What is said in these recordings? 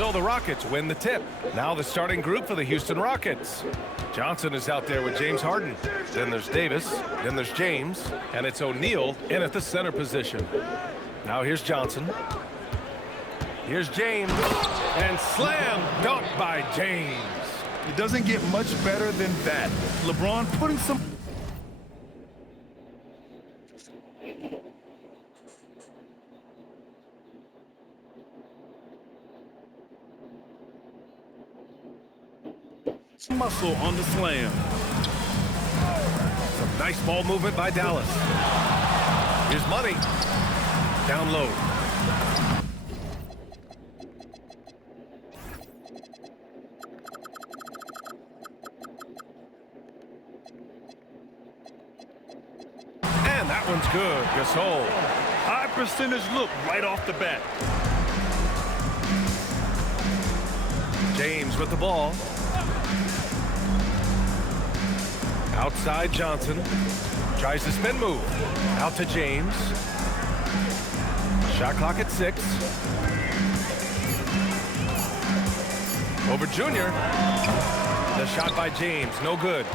So the Rockets win the tip. Now the starting group for the Houston Rockets. Johnson is out there with James Harden. Then there's Davis. Then there's James. And it's O'Neal in at the center position. Now here's Johnson. Here's James. And slam dunk by James. It doesn't get much better than that. LeBron putting some... muscle on the slam. Some nice ball movement by Dallas. Here's Money. Down low. And that one's good. Gasol. High percentage look right off the bat. James with the ball. Outside Johnson. Tries the spin move. Out to James. Shot clock at 6. Over Junior. The shot by James. No good.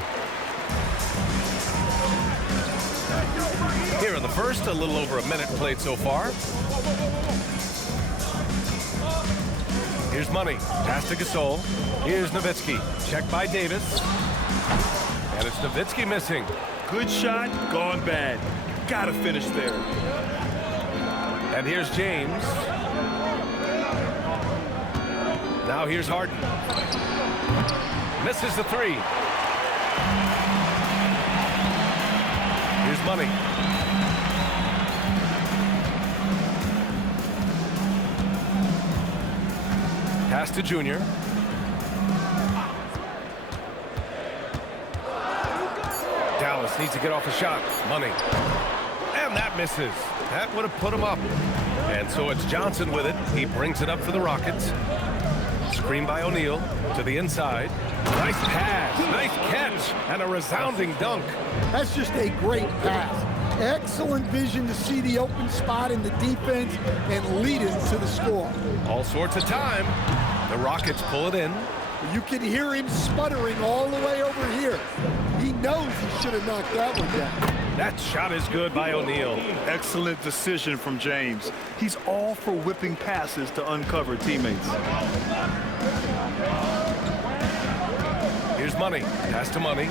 Here in the first, a little over a minute played so far. Here's Money. Pass to Gasol. Here's Nowitzki. Check by Davis. And it's Nowitzki missing. Good shot, gone bad. Gotta finish there. And here's James. Now here's Harden. Misses the 3. Here's Money. Pass to Junior. Dallas needs to get off a shot. Money. And that misses. That would have put him up. And so it's Johnson with it. He brings it up for the Rockets. Screen by O'Neal to the inside. Nice pass. Nice catch. And a resounding dunk. That's just a great pass. Excellent vision to see the open spot in the defense and lead it to the score. All sorts of time. The Rockets pull it in. You can hear him sputtering all the way over here. He knows he should have knocked that one down. That shot is good by O'Neal. Excellent decision from James. He's all for whipping passes to uncover teammates. Here's Money. Pass to Money.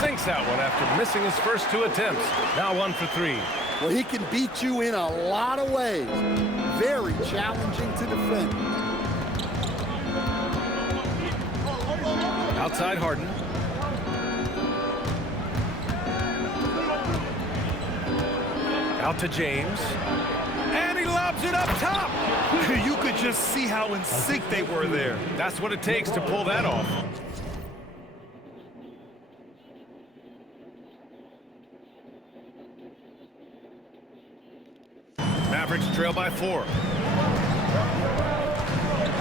Sinks that one after missing his first 2 attempts. Now 1 for 3. Well, he can beat you in a lot of ways. Very challenging to defend. Outside Harden. Out to James. And he lobs it up top. You could just see how in sync they were there. That's what it takes to pull that off. Mavericks trail by 4.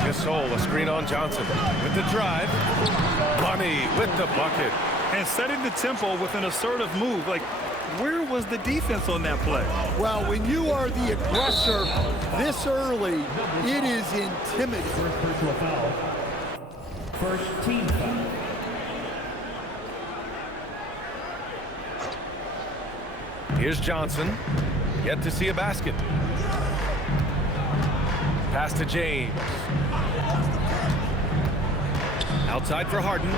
Gasol, a screen on Johnson. With the drive. Money with the bucket. And setting the tempo with an assertive move. Like, where was the defense on that play? Well, when you are the aggressor this early, it is intimidating. First team foul. Here's Johnson. Yet to see a basket. Pass to James. Outside for Harden.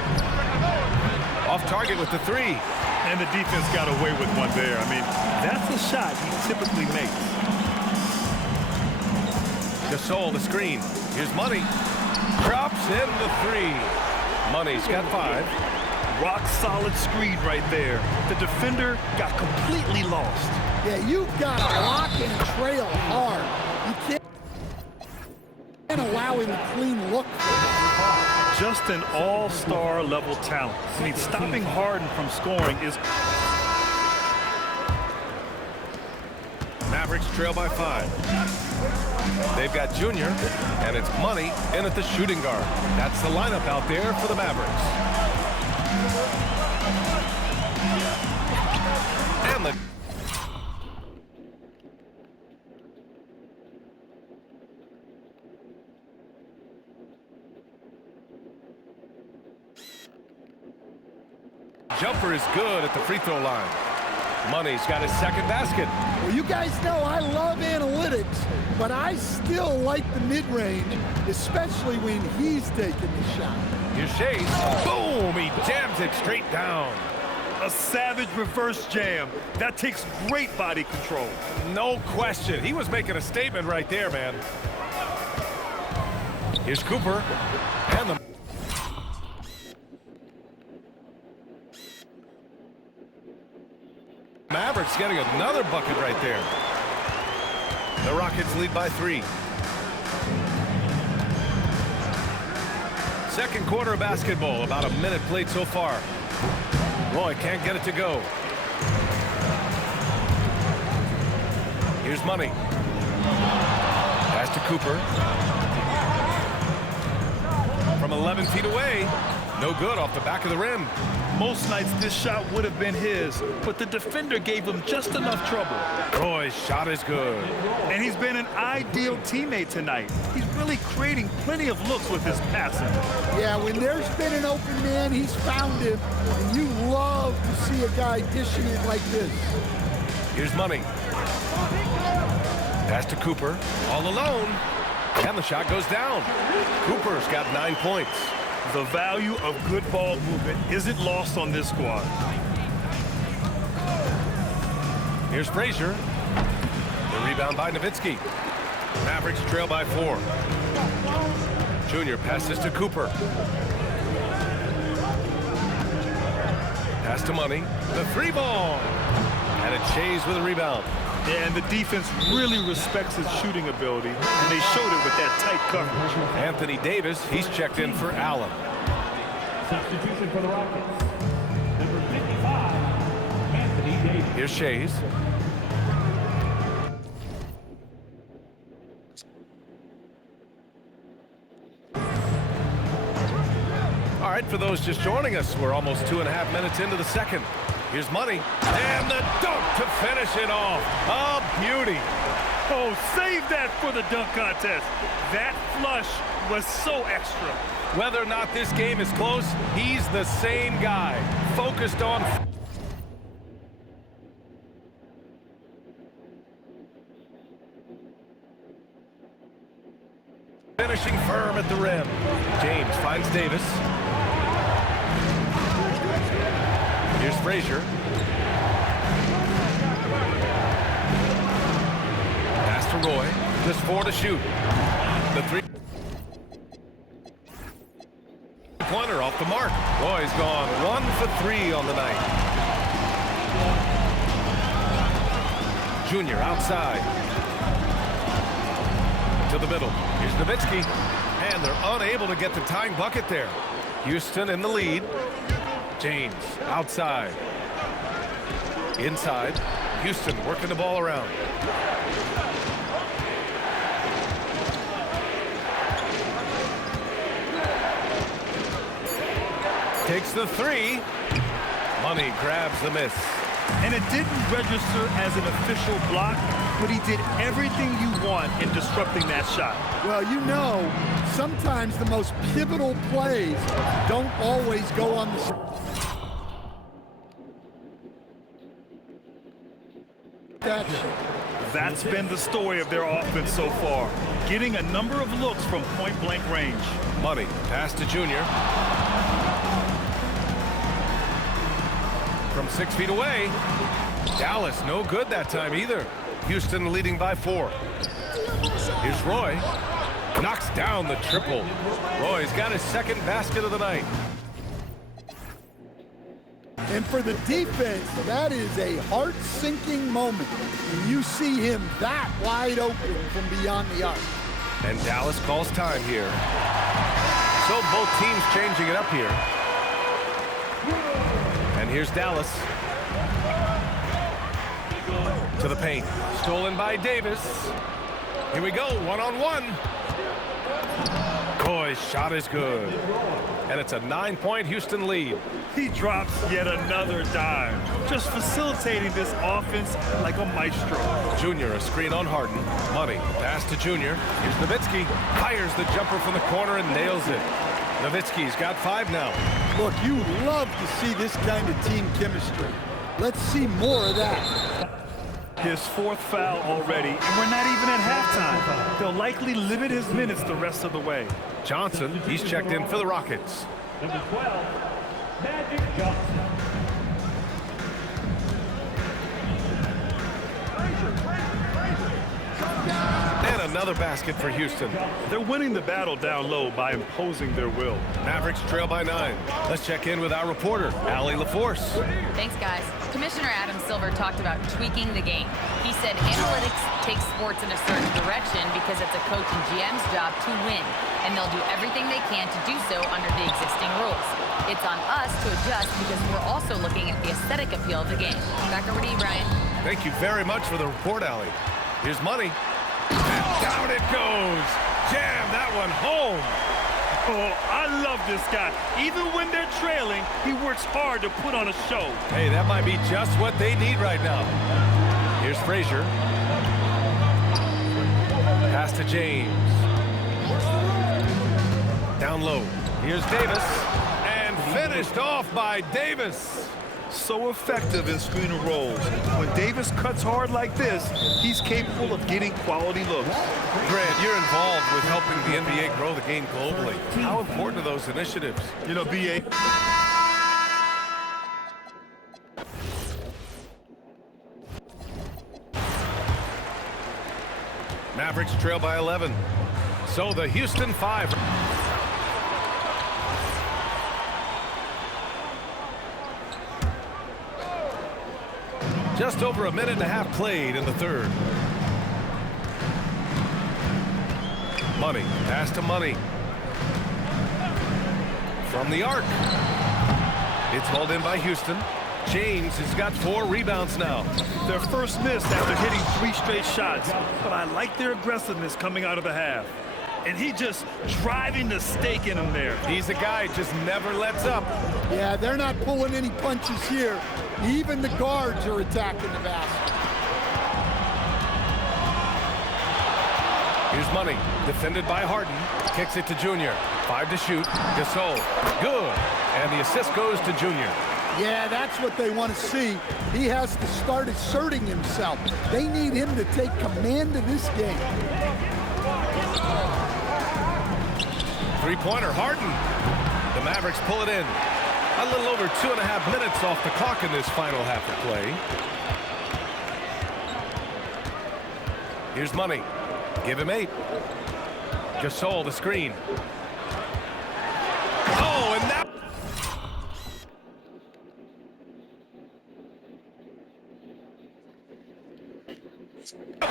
Off target with the 3. And the defense got away with one there. I mean, that's a shot he typically makes. Gasol, the screen. Here's Money. Drops in the 3. Money's got 5. Rock solid screen right there. The defender got completely lost. Yeah, you've got to lock and trail hard. You can't allow him to clean look. Just an all-star level talent. I mean, stopping Harden from scoring is... Mavericks trail by 5. They've got Junior, and it's Money in at the shooting guard. That's the lineup out there for the Mavericks. And the jumper is good at the free throw line. Money's got his second basket. Well, you guys know I love analytics, but I still like the mid-range, especially when he's taking the shot. Here's Chase. Boom! He jams it straight down. A savage reverse jam. That takes great body control. No question. He was making a statement right there, man. Here's Cooper. And the Mavericks getting another bucket right there. The Rockets lead by 3. Second quarter of basketball. About a minute played so far. Roy can't get it to go. Here's Money. Pass to Cooper. From 11 feet away. No good off the back of the rim. Most nights this shot would have been his, but the defender gave him just enough trouble. Roy's shot is good. And he's been an ideal teammate tonight. He's really creating plenty of looks with his passing. Yeah, when there's been an open man, he's found him, and you love to see a guy dishing it like this. Here's Money. Pass to Cooper. All alone. And the shot goes down. Cooper's got 9 points. The value of good ball movement isn't lost on this squad. Here's Frazier. The rebound by Nowitzki. Mavericks trail by 4. Junior passes to Cooper. Pass to Money. The 3-ball. And it's Shays with a rebound. Yeah, and the defense really respects his shooting ability, and they showed it with that tight coverage. Anthony Davis, he's checked in for Allen. Substitution for the Rockets. Number 55, Anthony Davis. Here's Shays. All right, for those just joining us, we're almost 2.5 minutes into the second. Here's Money. And the dunk to finish it off. A beauty. Oh, save that for the dunk contest. That flush was so extra. Whether or not this game is close, he's the same guy. Focused on... finishing firm at the rim. James finds Davis. Here's Frazier. Pass to Roy. Just 4 to shoot. The 3-pointer off the mark. Roy's gone 1 for 3 on the night. Junior outside. To the middle. Here's Nowitzki. And they're unable to get the tying bucket there. Houston in the lead. James outside. Inside. Houston working the ball around. Takes the 3. Money grabs the miss. And it didn't register as an official block, but he did everything you want in disrupting that shot. Well, you know, sometimes the most pivotal plays don't always go on the... That's been the story of their offense so far, getting a number of looks from point-blank range. Money, pass to Junior. From 6 feet away. Dallas, no good that time either. Houston leading by 4. Here's Roy. Knocks down the triple. Roy's got his second basket of the night. And for the defense, that is a heart-sinking moment when you see him that wide open from beyond the arc. And Dallas calls time here. So both teams changing it up here. And here's Dallas. To the paint. Stolen by Davis. Here we go, one-on-one. Boy's shot is good. And it's a 9-point Houston lead. He drops yet another dime, just facilitating this offense like a maestro. Junior, a screen on Harden. Money, pass to Junior. Here's Nowitzki. Fires the jumper from the corner and nails it. Nowitzki's got 5 now. Look, you love to see this kind of team chemistry. Let's see more of that. His fourth foul already, and we're not even at halftime. They'll likely limit his minutes the rest of the way. Johnson, he's checked in for the Rockets. Number 12, Magic Johnson. And another basket for Houston. They're winning the battle down low by imposing their will. Mavericks trail by 9. Let's check in with our reporter, Allie LaForce. Thanks, guys. Commissioner Adam Silver talked about tweaking the game. He said analytics takes sports in a certain direction because it's a coach and GM's job to win, and they'll do everything they can to do so under the existing rules. It's on us to adjust because we're also looking at the aesthetic appeal of the game. Back over to you, Brian. Thank you very much for the report, Allie. Here's money. And down it goes. Jam that one home. Oh, I love this guy. Even when they're trailing, he works hard to put on a show. Hey, that might be just what they need right now. Here's Frazier. Pass to James. Down low. Here's Davis. And finished off by Davis. So effective in screen and rolls. When Davis cuts hard like this, he's capable of getting quality looks. Grant, you're involved with helping the NBA grow the game globally. How important are those initiatives? You know, B.A. Mavericks trail by 11. So the Houston 5. Just over a minute and a half played in the third. Money, pass to Money. From the arc. It's hauled in by Houston. James has got 4 rebounds now. Their first miss after hitting 3 straight shots, but I like their aggressiveness coming out of the half. And he just driving the stake in him there. He's a guy who just never lets up. Yeah, they're not pulling any punches here. Even the guards are attacking the basket. Here's Money, defended by Harden. Kicks it to Junior. 5 to shoot. Gasol, good. And the assist goes to Junior. Yeah, that's what they want to see. He has to start asserting himself. They need him to take command of this game. Three-pointer, Harden. The Mavericks pull it in. A little over 2.5 minutes off the clock in this final half of play. Here's Money. Give him 8. Gasol, the screen. Oh, and that...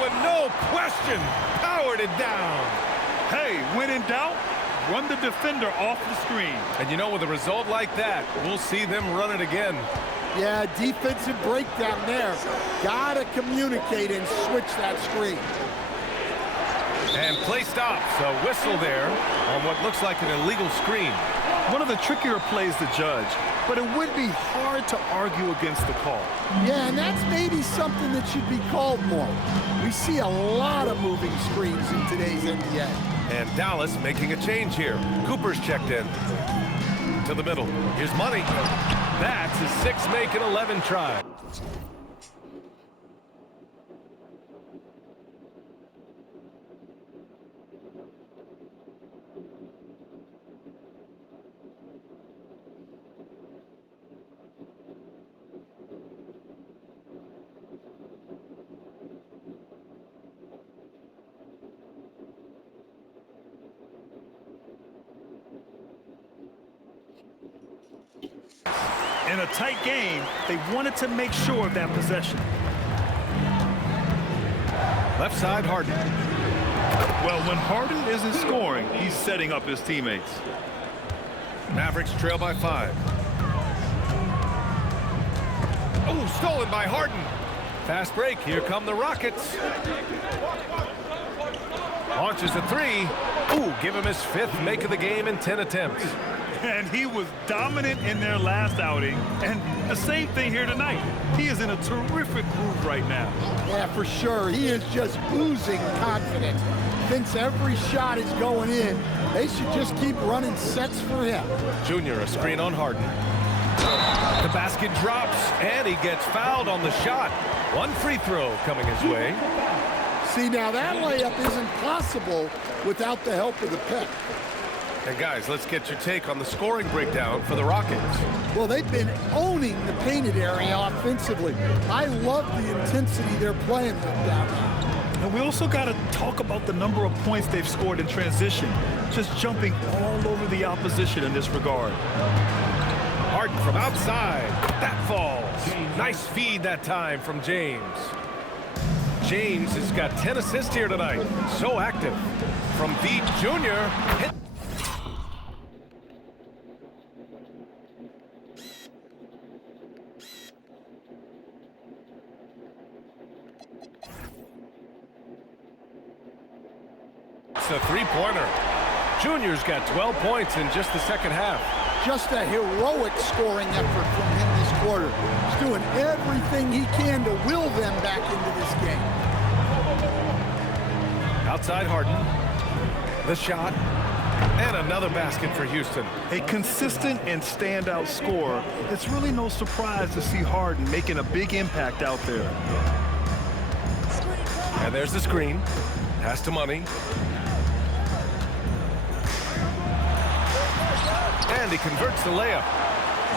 with no question, powered it down. Hey, when in doubt, run the defender off the screen. And you know, with a result like that, we'll see them run it again. Yeah, defensive breakdown there. Gotta communicate and switch that screen. And play stops. A whistle there on what looks like an illegal screen. One of the trickier plays to judge, but it would be hard to argue against the call. Yeah, and that's maybe something that should be called more. We see a lot of moving screens in today's NBA. And Dallas making a change here. Cooper's checked in. To the middle. Here's Money. That's his 6th make and 11 try. In a tight game, they wanted to make sure of that possession. Left side, Harden. Well, when Harden isn't scoring, he's setting up his teammates. Mavericks trail by 5. Oh, stolen by Harden. Fast break. Here come the Rockets. Launches a 3. Ooh, give him his 5th make of the game in 10 attempts. And he was dominant in their last outing. And the same thing here tonight. He is in a terrific groove right now. Yeah, for sure. He is just oozing confidence. thinks every shot is going in. They should just keep running sets for him. Junior, a screen on Harden. The basket drops, and he gets fouled on the shot. One free throw coming his way. See, now that layup isn't possible without the help of the pick. And guys, let's get your take on the scoring breakdown for the Rockets. Well, they've been owning the painted area offensively. I love the intensity they're playing with down there. And we also got to talk about the number of points they've scored in transition, just jumping all over the opposition in this regard. Harden from outside. That falls. Nice feed that time from James. James has got 10 assists here tonight. So active. From deep, Junior. Hit. It's a three-pointer. Junior's got 12 points in just the second half. Just a heroic scoring effort from him this quarter. He's doing everything he can to will them back into this game. Outside Harden. The shot. And another basket for Houston. A consistent and standout scorer. It's really no surprise to see Harden making a big impact out there. And there's the screen. Pass to Money. And he converts the layup.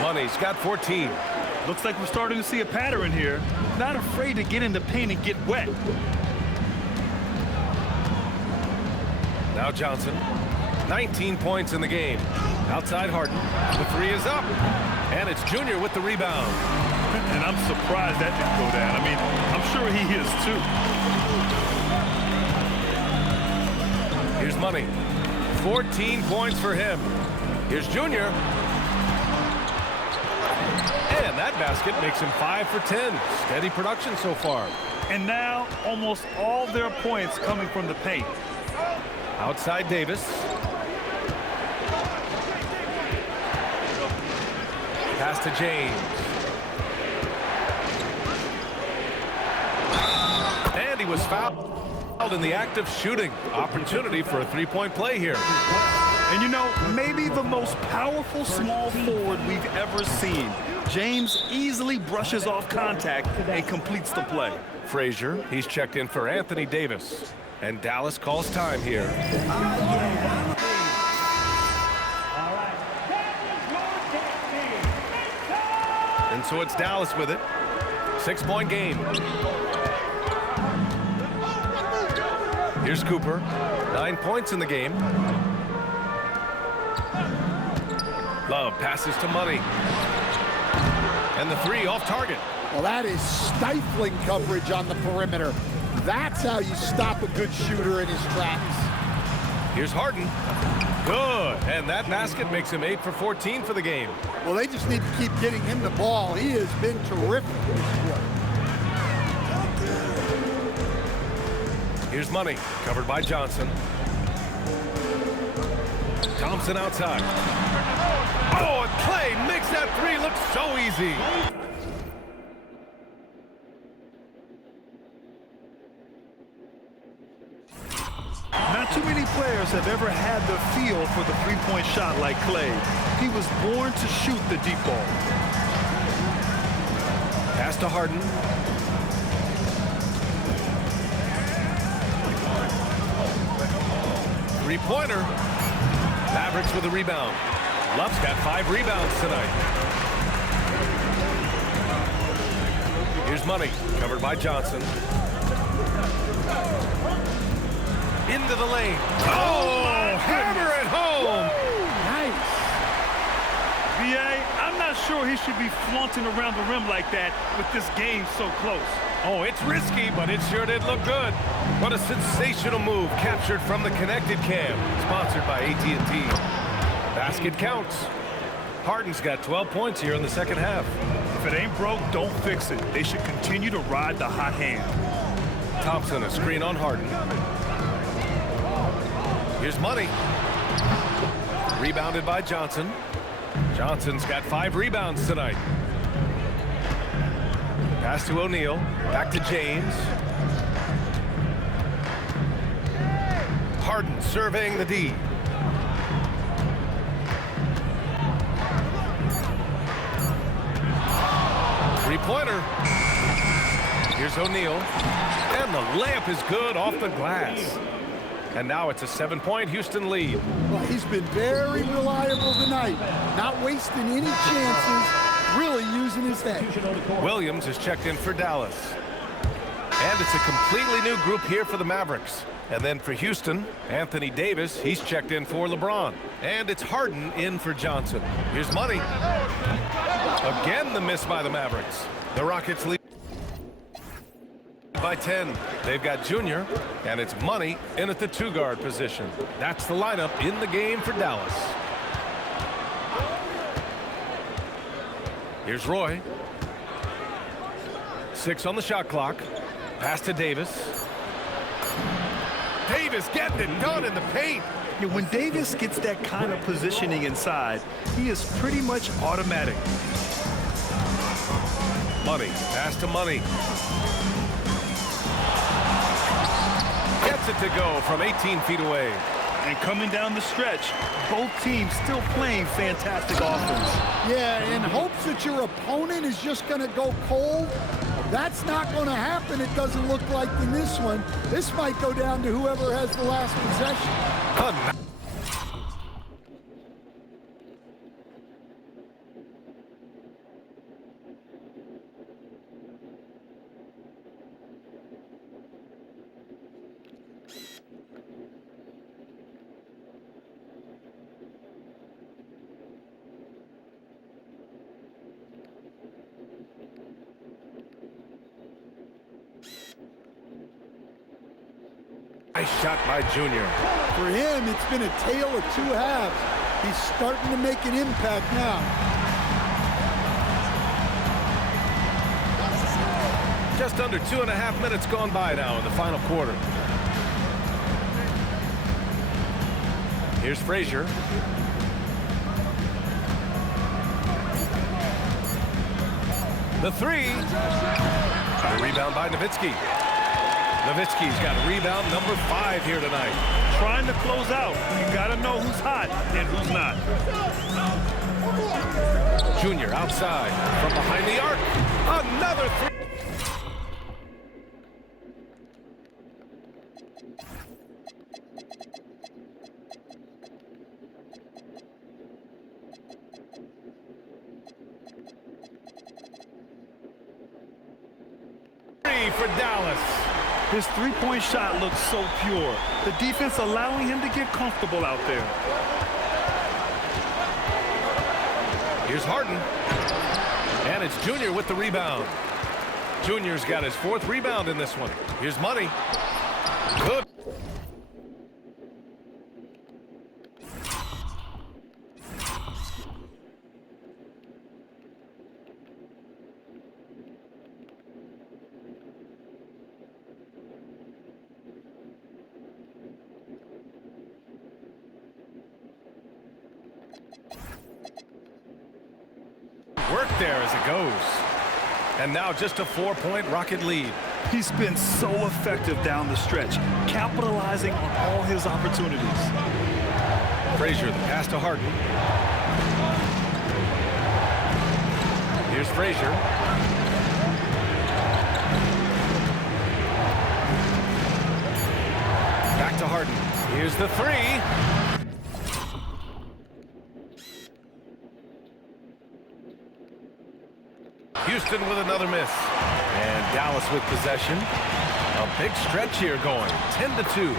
Money's got 14. Looks like we're starting to see a pattern here. Not afraid to get in the paint and get wet. Now Johnson. 19 points in the game. Outside Harden. The three is up. And it's Junior with the rebound. And I'm surprised that didn't go down. I mean, I'm sure he is too. Here's Money. 14 points for him. Here's Junior. And that basket makes him 5 for 10. Steady production so far. And now almost all their points coming from the paint. Outside Davis. Pass to James. And he was fouled in the act of shooting. Opportunity for a three-point play here. And you know, maybe the most powerful small forward we've ever seen. James easily brushes off contact and completes the play. Frazier, he's checked in for Anthony Davis. And Dallas calls time here. And so it's Dallas with it. 6-point game. Here's Cooper. 9 points in the game. Love passes to Money. And the three off target. Well, that is stifling coverage on the perimeter. That's how you stop a good shooter in his tracks. Here's Harden. Good. And that basket makes him 8 for 14 for the game. Well, they just need to keep getting him the ball. He has been terrific this quarter. Here's Money. Covered by Johnson. Thompson outside. Oh, and Clay makes that three look so easy. Not too many players have ever had the feel for the three-point shot like Clay. He was born to shoot the deep ball. Pass to Harden. Three-pointer. Mavericks with a rebound. Love's got 5 rebounds tonight. Here's Money. Covered by Johnson. Into the lane. Oh, hammer it home. Nice. B.A., I'm not sure he should be flaunting around the rim like that with this game so close. Oh, it's risky, but it sure did look good. What a sensational move captured from the connected cam. Sponsored by AT&T. Basket counts. Harden's got 12 points here in the second half. If it ain't broke, don't fix it. They should continue to ride the hot hand. Thompson, a screen on Harden. Here's Money. Rebounded by Johnson. Johnson's got 5 rebounds tonight. Pass to O'Neal. Back to James. Harden surveying the D. Three-pointer. Here's O'Neal. And the layup is good off the glass. And now it's a 7-point Houston lead. Well, he's been very reliable tonight. Not wasting any chances, really using his head. Williams is checked in for Dallas. And it's a completely new group here for the Mavericks. And then for Houston, Anthony Davis, he's checked in for LeBron. And it's Harden in for Johnson. Here's Money. Again, the miss by the Mavericks. The Rockets lead by 10. They've got Junior, and it's Money in at the 2-guard position. That's the lineup in the game for Dallas. Here's Roy. 6 on the shot clock. Pass to Davis. Davis getting it done in the paint. Yeah, when Davis gets that kind of positioning inside, he is pretty much automatic. Money. Pass to Money. Gets it to go from 18 feet away. And coming down the stretch, both teams still playing fantastic offense. Yeah, in hopes that your opponent is just going to go cold. That's not going to happen, it doesn't look like in this one. This might go down to whoever has the last possession. Nice shot by Junior. For him, it's been a tale of two halves. He's starting to make an impact now. Just under 2.5 minutes gone by now in the final quarter. Here's Frazier. The 3. The rebound by Nowitzki. Nowitzki's got rebound number 5 here tonight. Trying to close out. You got to know who's hot and who's not. Junior outside from behind the arc. Another 3. For Dallas. His three-point shot looks so pure. The defense allowing him to get comfortable out there. Here's Harden. And it's Junior with the rebound. Junior's got his 4th rebound in this one. Here's Money. Good. Work there as it goes. And now just a 4-point Rocket lead. He's been so effective down the stretch, capitalizing on all his opportunities. Frazier, the pass to Harden. Here's Frazier. Back to Harden. Here's the 3. Houston with another miss. And Dallas with possession. A big stretch here going. 10-2.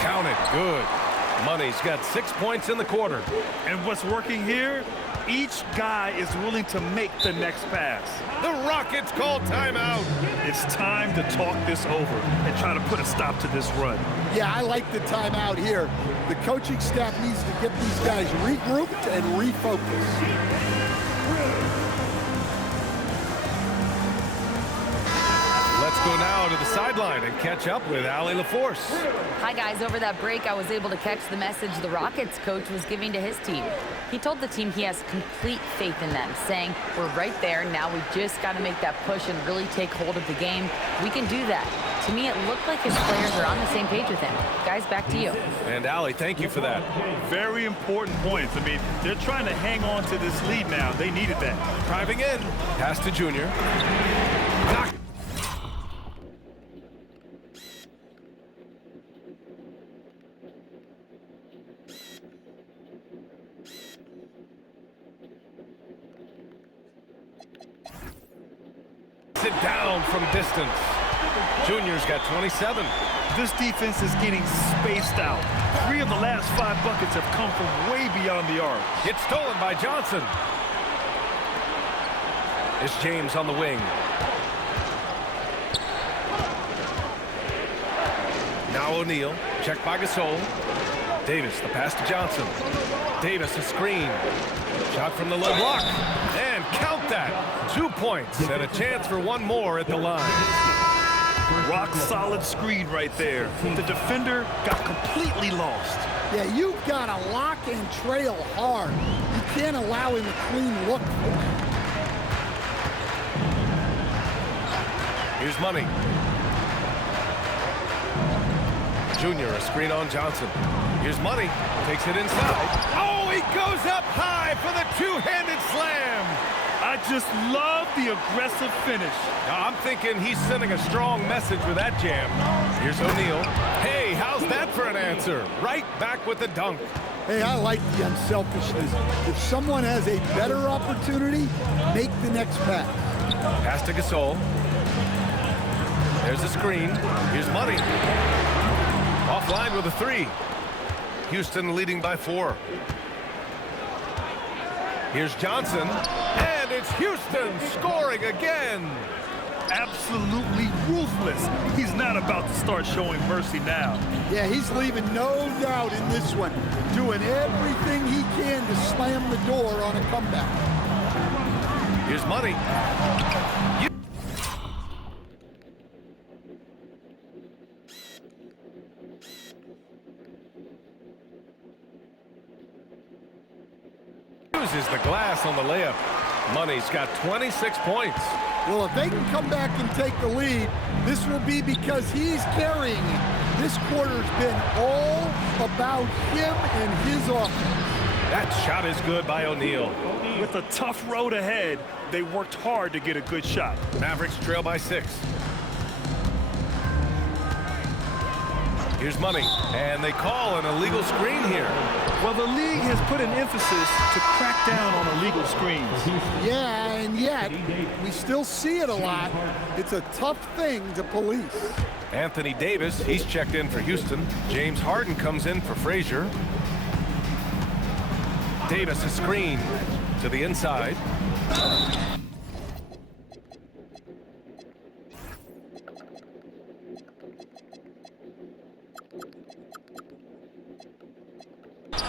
Count it. Good. Money's got 6 points in the quarter. And what's working here, each guy is willing to make the next pass. The Rockets call timeout. It's time to talk this over and try to put a stop to this run. Yeah, I like the timeout here. The coaching staff needs to get these guys regrouped and refocused. Let's go now to the sideline and catch up with Allie LaForce. Hi, guys. Over that break, I was able to catch the message the Rockets coach was giving to his team. He told the team he has complete faith in them, saying, we're right there. Now we just got to make that push and really take hold of the game. We can do that. To me, it looked like his players are on the same page with him. Guys, back to you. And Allie, thank you for that. Very important points. I mean, they're trying to hang on to this lead now. They needed that. Driving in. Pass to Junior. Knock. Sit down from distance. Junior's got 27. This defense is getting spaced out. 3 of the last 5 buckets have come from way beyond the arc. It's stolen by Johnson. It's James on the wing. Now O'Neal. Checked by Gasol. Davis, the pass to Johnson. Davis, a screen. Shot from the low block. And count that. 2 points and a chance for one more at the line. Rock solid screen right there. The defender got completely lost. Yeah, you've got to lock and trail hard. You can't allow him a clean look. Here's Money. Junior, a screen on Johnson. Here's Money. Takes it inside. Oh, he goes up high for the two-handed slam. I just love the aggressive finish. Now, I'm thinking he's sending a strong message with that jam. Here's O'Neal. Hey, how's that for an answer? Right back with the dunk. Hey, I like the unselfishness. If someone has a better opportunity, make the next pass. Pass to Gasol. There's a screen. Here's Money. Offline with a 3. Houston leading by 4. Here's Johnson. And it's Houston scoring again. Absolutely ruthless. He's not about to start showing mercy now. Yeah, he's leaving no doubt in this one. Doing everything he can to slam the door on a comeback. Here's Money. Uses the glass on the layup. Money's got 26 points. Well, if they can come back and take the lead, this will be because he's carrying it. This quarter's been all about him and his offense. That shot is good by O'Neal. With a tough road ahead, they worked hard to get a good shot. Mavericks trail by 6. Here's Money, and they call an illegal screen here. Well, the league has put an emphasis to crack down on illegal screens. Yeah, and yet, we still see it a lot. It's a tough thing to police. Anthony Davis, he's checked in for Houston. James Harden comes in for Frazier. Davis, a screen to the inside.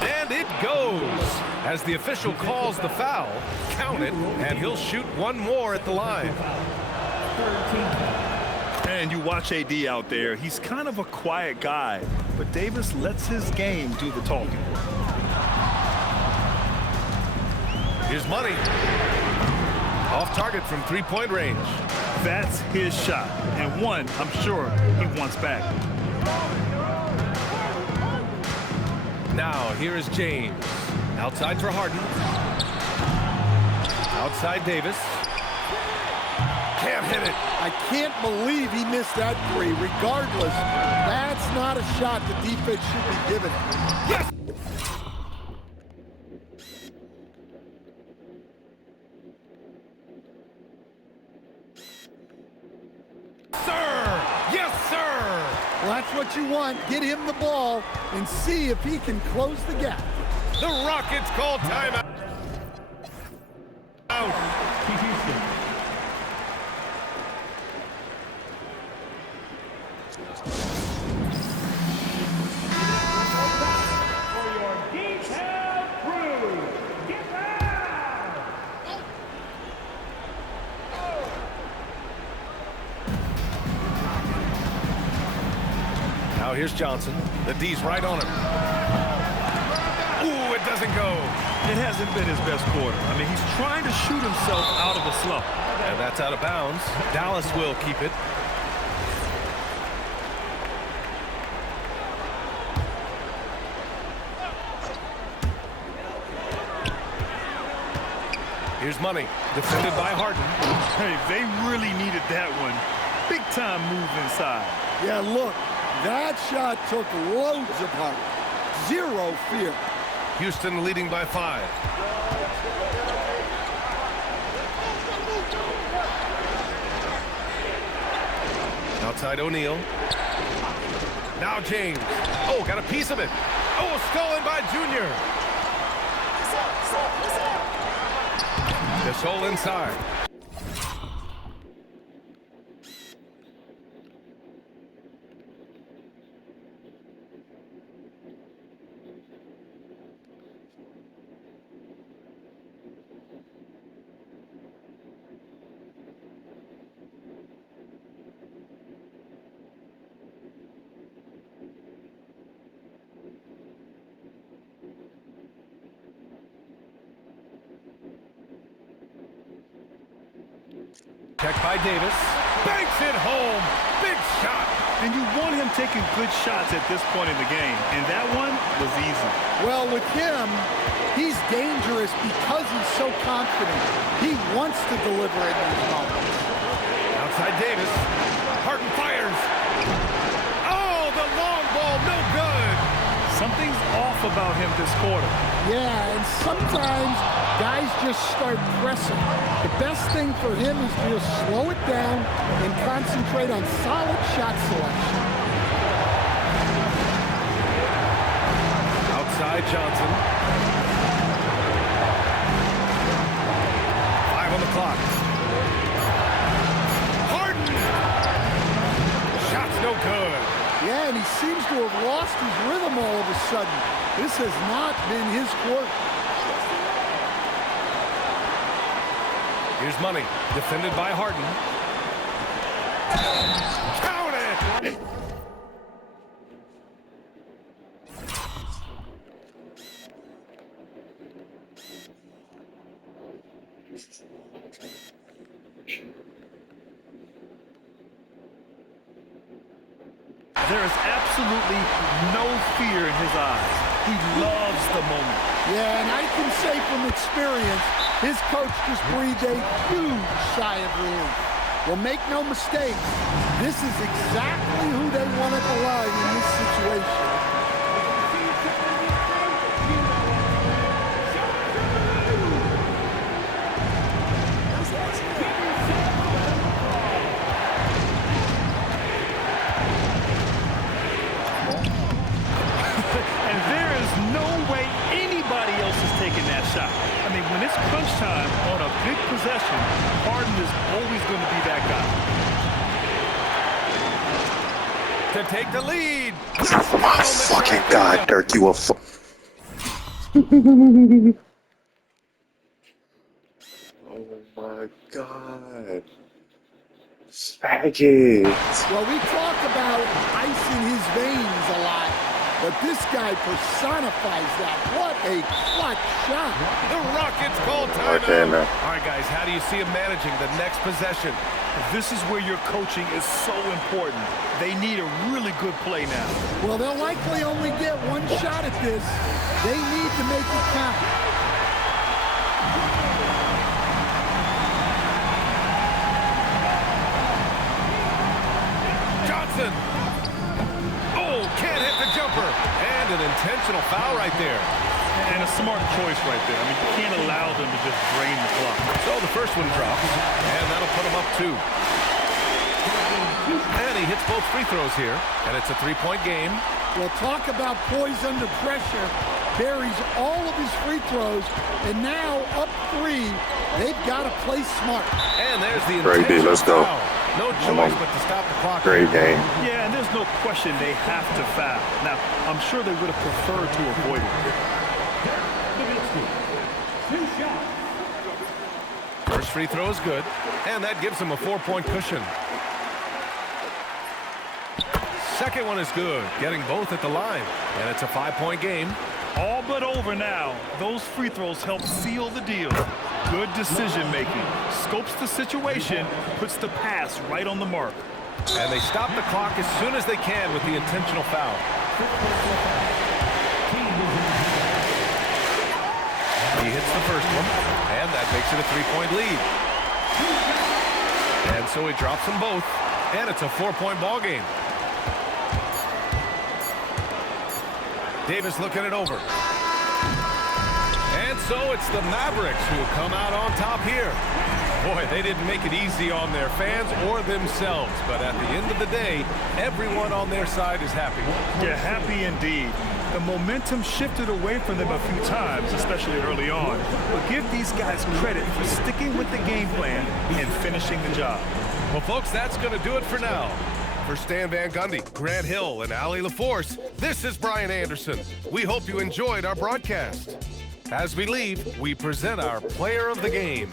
And it goes. As the official calls the foul, count it, and he'll shoot one more at the line. And you watch AD out there. He's kind of a quiet guy, but Davis lets his game do the talking. Here's Money. Off target from three-point range. That's his shot, and one I'm sure he wants back. Now, here is James. Outside for Harden. Outside Davis. Can't hit it. I can't believe he missed that 3. Regardless, that's not a shot the defense should be giving him. Yes! Sir! Yes, sir! Well, that's what you want. Get him the ball and see if he can close the gap. The Rockets call timeout. Here's Johnson. The D's right on him. Ooh, it doesn't go. It hasn't been his best quarter. I mean, he's trying to shoot himself out of a slump. And that's out of bounds. Dallas will keep it. Here's Money, defended by Harden. Hey, they really needed that one. Big time move inside. Yeah, look, that shot took loads of heart. Zero fear. Houston leading by 5. Outside O'Neal. Now James. Oh, got a piece of it. Oh, stolen by Junior. Gasol inside. Check by Davis. Banks it home. Big shot. And you want him taking good shots at this point in the game. And that one was easy. Well, with him, he's dangerous because he's so confident. He wants to deliver in these moments. Outside Davis. Harden fires. Oh, the long ball, no good. Something's off about him this quarter. Yeah, and sometimes guys just start pressing. The best thing for him is to just slow it down and concentrate on solid shot selection. Outside Johnson. 5 on the clock. Harden! Shot's no good. Yeah, and he seems to have lost his rhythm all of a sudden. This has not been his quarter. Here's Money, defended by Harden. Count it! There is absolutely no fear in his eyes. He loves the moment. Yeah, and I can say from experience, his coach just breathed a huge sigh of relief. Well, make no mistake, this is exactly who they want at the line in this situation. And there is no way anybody else is taking that shot. I mean, when it's crunch time on a big possession, Harden is always going to be that guy. To take the lead. Oh my fucking god, Dirk, you a Oh my god. Faggot. Well, we talk about ice in his veins a lot, but this guy personifies that. What a clutch shot. The Rockets call Okay, timeout. man. All right, guys, how do you see him managing the next possession? This is where your coaching is so important. They need a really good play now. Well, they'll likely only get one shot at this. They need to make it count. Johnson. Oh, can't hit the jumper. And an intentional foul right there. And a smart choice right there. I mean, you can't allow them to just drain the clock. So the first one drops, and that'll put him up 2. And he hits both free throws here, and it's a 3-point game. Well, talk about poise under pressure. Buries all of his free throws, and now up 3. They've got to play smart. And there's the Great D, intentional let's go. foul. No choice but to stop the clock. Great game. Yeah, and there's no question they have to foul. Now, I'm sure they would have preferred to avoid it. First free throw is good, and that gives him a 4-point cushion. second one is good, getting both at the line. And it's a 5-point game. All but over now. Those free throws help seal the deal. Good decision-making. Scopes the situation, puts the pass right on the mark. And they stop the clock as soon as they can with the intentional foul. He hits the first one, and that makes it a 3-point lead. And so he drops them both, and it's a 4-point ball game. Davis looking it over. And so it's the Mavericks who come out on top here. Boy, they didn't make it easy on their fans or themselves, but at the end of the day, everyone on their side is happy. Yeah, happy indeed. The momentum shifted away from them a few times, especially early on. But give these guys credit for sticking with the game plan and finishing the job. Well, folks, that's going to do it for now. For Stan Van Gundy, Grant Hill, and Allie LaForce, this is Brian Anderson. We hope you enjoyed our broadcast. As we leave, we present our player of the game.